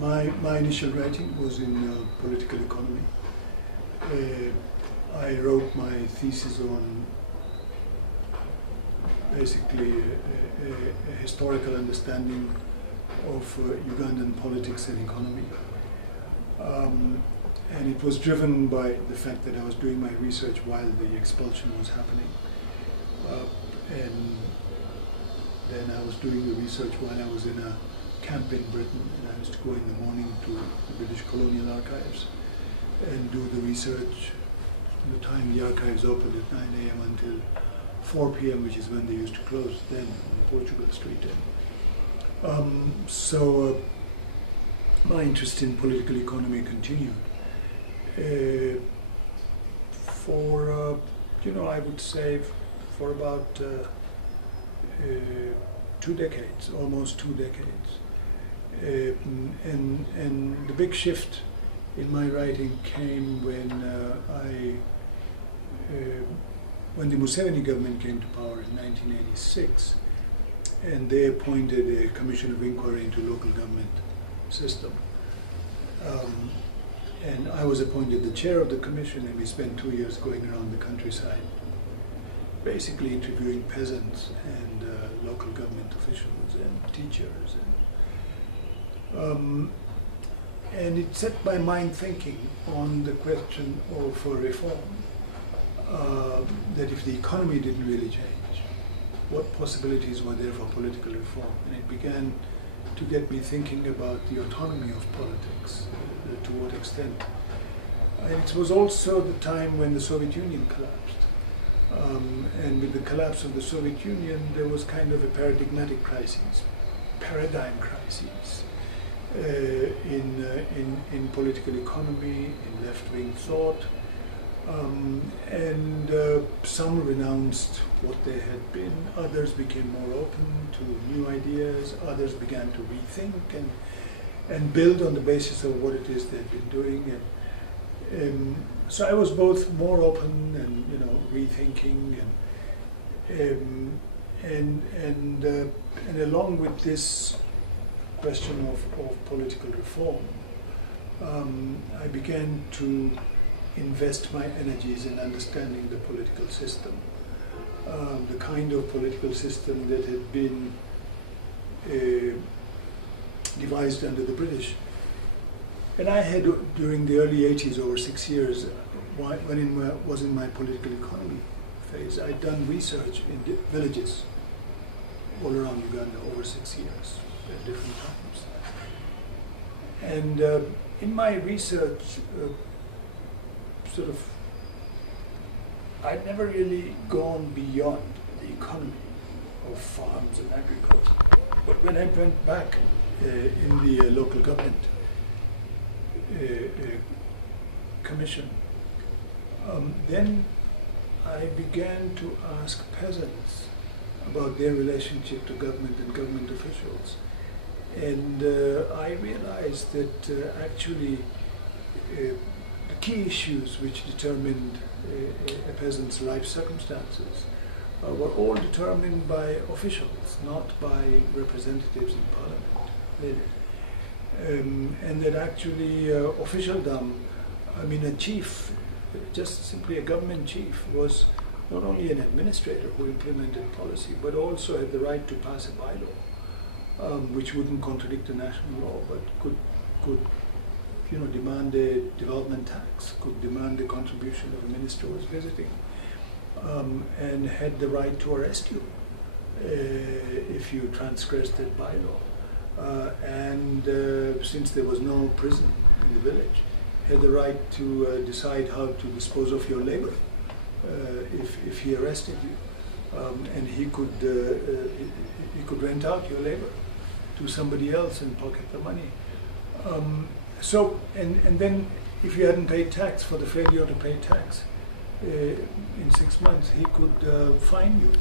My initial writing was in political economy. I wrote my thesis on basically a historical understanding of Ugandan politics and economy. And it was driven by the fact that I was doing my research while the expulsion was happening. And then I was doing the research while I was in a camp in Britain, and I used to go in the morning to the British Colonial Archives and do the research the time the archives opened at 9 a.m. until 4 p.m., which is when they used to close then on Portugal Street. So my interest in political economy continued for, I would say for about 2 decades, almost 2 decades. And the big shift in my writing came when when the Museveni government came to power in 1986, and they appointed a commission of inquiry into local government system. And I was appointed the chair of the commission, and we spent 2 years going around the countryside, basically interviewing peasants and local government officials and teachers. And it set my mind thinking on the question of reform, that if the economy didn't really change, what possibilities were there for political reform? And it began to get me thinking about the autonomy of politics, to what extent. And it was also the time when the Soviet Union collapsed. And with the collapse of the Soviet Union, there was kind of a paradigmatic crisis, paradigm crisis in political economy, in left-wing thought. And some renounced what they had been, others became more open to new ideas, others began to rethink and build on the basis of what it is they'd been doing. And so I was both more open and rethinking, and along with this question of political reform, I began to invest my energies in understanding the political system, the kind of political system that had been devised under the British. And I had, during the early 80s, over 6 years, when I was in my political economy phase, I'd done research in villages all around Uganda over 6 years at different times. And in my research, I'd never really gone beyond the economy of farms and agriculture. But when I went back in the local government commission, then I began to ask peasants about their relationship to government and government officials. And I realized that actually the key issues which determined a peasant's life circumstances were all determined by officials, not by representatives in parliament. And that actually officialdom, a chief, just simply a government chief, was not only an administrator who implemented policy, but also had the right to pass a bylaw, which wouldn't contradict the national law, but could demand a development tax, could demand the contribution of a minister who was visiting, and had the right to arrest you if you transgressed that bylaw. And since there was no prison in the village, had the right to decide how to dispose of your labor if he arrested you, and he could rent out your labor to somebody else and pocket the money. So, and then if you hadn't paid tax, for the failure to pay tax, in 6 months he could fine you.